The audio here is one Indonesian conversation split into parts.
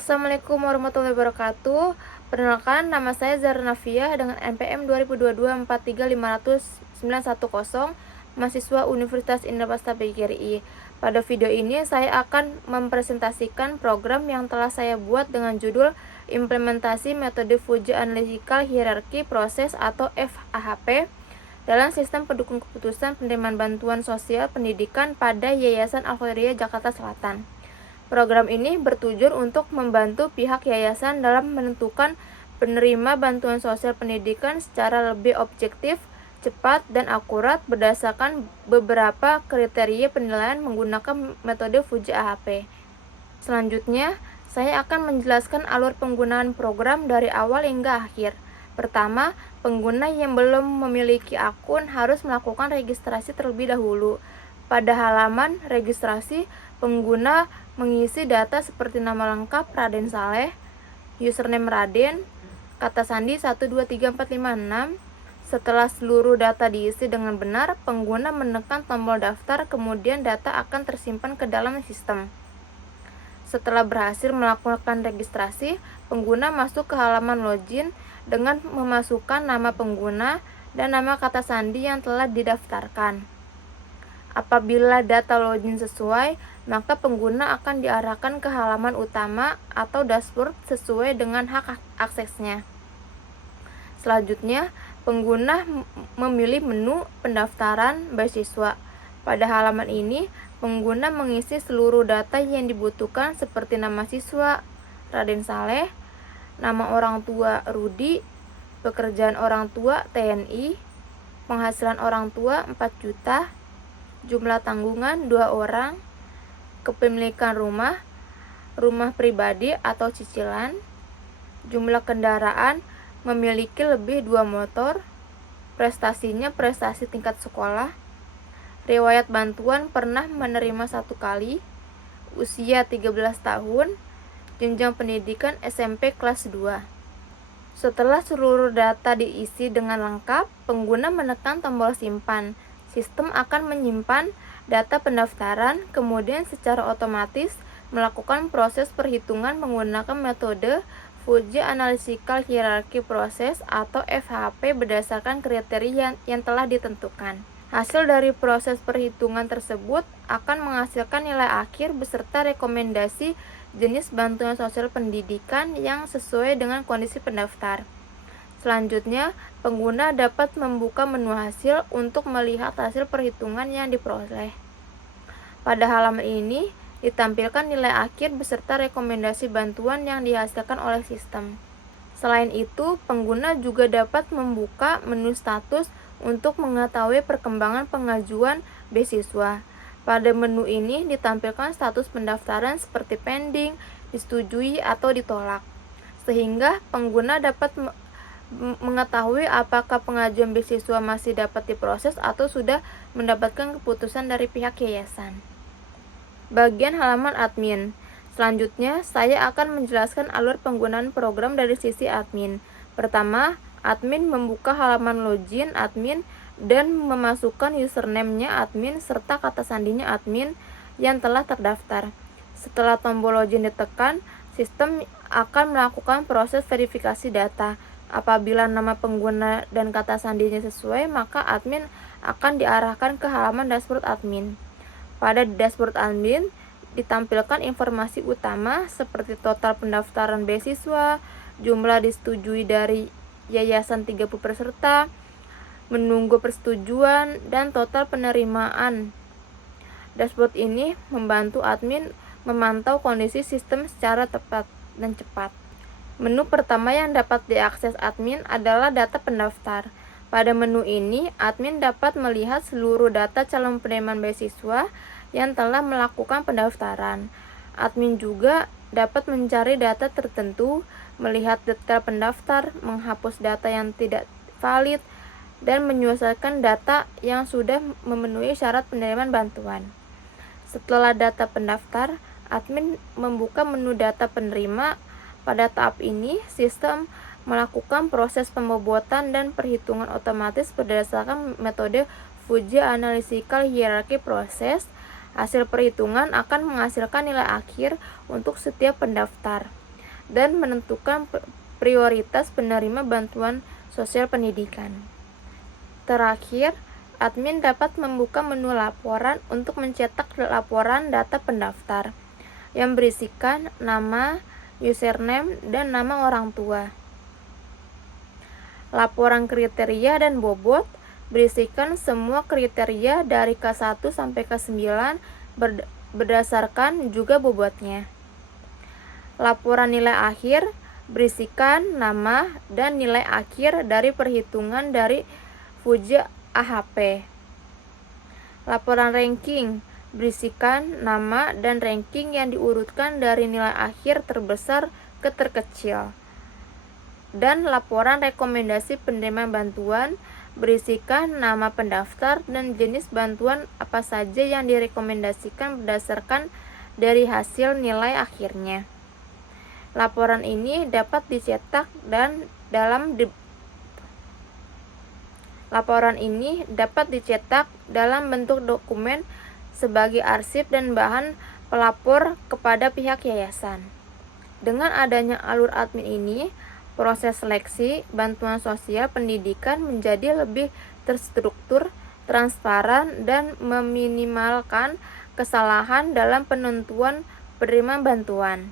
Assalamualaikum warahmatullahi wabarakatuh. Perkenalkan, nama saya Zara Nafiah dengan NPM 2022-4350910, mahasiswa Universitas Indonesia PGRI. Pada video ini saya akan mempresentasikan program yang telah saya buat dengan judul Implementasi Metode Fuji Analytical Hierarchy Process atau FAHP dalam sistem pendukung keputusan penerimaan bantuan sosial pendidikan pada Yayasan Al-Khairiyah Jakarta Selatan. Program ini bertujuan untuk membantu pihak yayasan dalam menentukan penerima bantuan sosial pendidikan secara lebih objektif, cepat, dan akurat berdasarkan beberapa kriteria penilaian menggunakan metode Fuji AHP. Selanjutnya, saya akan menjelaskan alur penggunaan program dari awal hingga akhir. Pertama, pengguna yang belum memiliki akun harus melakukan registrasi terlebih dahulu. Pada halaman registrasi, pengguna mengisi data seperti nama lengkap Raden Saleh, username Raden, kata sandi 123456. Setelah seluruh data diisi dengan benar, pengguna menekan tombol daftar, kemudian data akan tersimpan ke dalam sistem. Setelah berhasil melakukan registrasi, pengguna masuk ke halaman login dengan memasukkan nama pengguna dan nama kata sandi yang telah didaftarkan. Apabila data login sesuai, maka pengguna akan diarahkan ke halaman utama atau dashboard sesuai dengan hak aksesnya. Selanjutnya, pengguna memilih menu pendaftaran beasiswa. Pada halaman ini, pengguna mengisi seluruh data yang dibutuhkan seperti nama siswa, Raden Saleh, nama orang tua Rudi, pekerjaan orang tua TNI, penghasilan orang tua 4 juta, jumlah tanggungan 2 orang, kepemilikan rumah pribadi atau cicilan, jumlah kendaraan memiliki lebih 2 motor, prestasinya prestasi tingkat sekolah, riwayat bantuan pernah menerima 1 kali, usia 13 tahun, jenjang pendidikan SMP kelas 2. Setelah seluruh data diisi dengan lengkap, pengguna menekan tombol simpan. Sistem akan menyimpan data pendaftaran, kemudian secara otomatis melakukan proses perhitungan menggunakan metode Fuji Analytical Hierarchy Process atau FHP berdasarkan kriteria yang telah ditentukan. Hasil dari proses perhitungan tersebut akan menghasilkan nilai akhir beserta rekomendasi jenis bantuan sosial pendidikan yang sesuai dengan kondisi pendaftar. Selanjutnya, pengguna dapat membuka menu hasil untuk melihat hasil perhitungan yang diperoleh. Pada halaman ini, ditampilkan nilai akhir beserta rekomendasi bantuan yang dihasilkan oleh sistem. Selain itu, pengguna juga dapat membuka menu status untuk mengetahui perkembangan pengajuan beasiswa. Pada menu ini ditampilkan status pendaftaran seperti pending, disetujui, atau ditolak, sehingga pengguna dapat mengetahui apakah pengajuan beasiswa masih dapat diproses atau sudah mendapatkan keputusan dari pihak yayasan. Bagian halaman admin. Selanjutnya, saya akan menjelaskan alur penggunaan program dari sisi admin. Pertama, admin membuka halaman login admin dan memasukkan username-nya admin serta kata sandinya admin yang telah terdaftar. Setelah tombol login ditekan, sistem akan melakukan proses verifikasi data. Apabila nama pengguna dan kata sandinya sesuai, maka admin akan diarahkan ke halaman dashboard admin. Pada dashboard admin ditampilkan informasi utama seperti total pendaftaran beasiswa, jumlah disetujui dari yayasan 30 peserta, menunggu persetujuan, dan total penerimaan. Dashboard ini membantu admin memantau kondisi sistem secara tepat dan cepat. Menu pertama yang dapat diakses admin adalah data pendaftar. Pada menu ini, admin dapat melihat seluruh data calon penerimaan beasiswa yang telah melakukan pendaftaran. Admin juga dapat mencari data tertentu, melihat detail pendaftar, menghapus data yang tidak valid, dan menyelesaikan data yang sudah memenuhi syarat penerimaan bantuan. Setelah data pendaftar, admin membuka menu data penerima. Pada tahap ini, sistem melakukan proses pembobotan dan perhitungan otomatis berdasarkan metode Fuji Analytical Hierarchy Process. Hasil perhitungan akan menghasilkan nilai akhir untuk setiap pendaftar. dan menentukan prioritas penerima bantuan sosial pendidikan. Terakhir, admin dapat membuka menu laporan untuk mencetak laporan data pendaftar yang berisikan nama, username, dan nama orang tua. Laporan kriteria dan bobot berisikan semua kriteria dari K1 sampai K9 berdasarkan juga bobotnya. Laporan nilai akhir berisikan nama dan nilai akhir dari perhitungan dari Fuji AHP. Laporan ranking berisikan nama dan ranking yang diurutkan dari nilai akhir terbesar ke terkecil. Dan laporan rekomendasi penerima bantuan berisikan nama pendaftar dan jenis bantuan apa saja yang direkomendasikan berdasarkan dari hasil nilai akhirnya. Laporan ini dapat dicetak dalam bentuk dokumen sebagai arsip dan bahan pelapor kepada pihak yayasan. Dengan adanya alur admin ini, proses seleksi bantuan sosial pendidikan menjadi lebih terstruktur, transparan, dan meminimalkan kesalahan dalam penentuan penerima bantuan.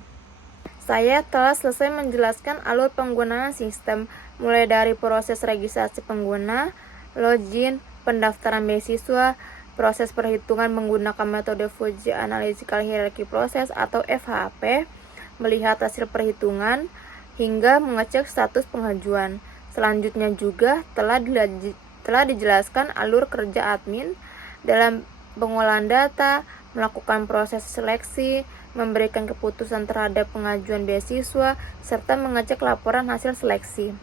Saya telah selesai menjelaskan alur penggunaan sistem, mulai dari proses registrasi pengguna, login, pendaftaran beasiswa, proses perhitungan menggunakan metode Fuji Analytical Hierarchy Process atau FHAP, melihat hasil perhitungan, hingga mengecek status pengajuan. Selanjutnya juga telah dijelaskan alur kerja admin dalam pengolahan data, melakukan proses seleksi, memberikan keputusan terhadap pengajuan beasiswa, serta mengecek laporan hasil seleksi.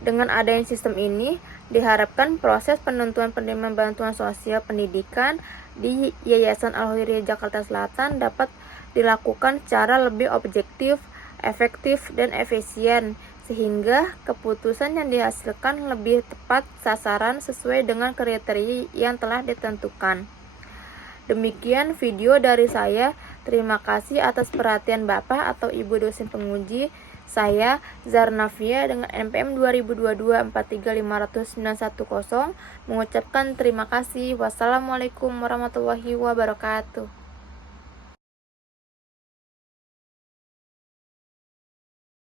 Dengan adanya sistem ini, diharapkan proses penentuan penerima bantuan sosial pendidikan di Yayasan Al-Khairiyah Jakarta Selatan dapat dilakukan secara lebih objektif, efektif, dan efisien, sehingga keputusan yang dihasilkan lebih tepat sasaran sesuai dengan kriteria yang telah ditentukan. Demikian video dari saya. Terima kasih atas perhatian Bapak atau Ibu dosen penguji. Saya Zarnavia dengan NPM 2022-4350910 mengucapkan terima kasih. Wassalamualaikum warahmatullahi wabarakatuh.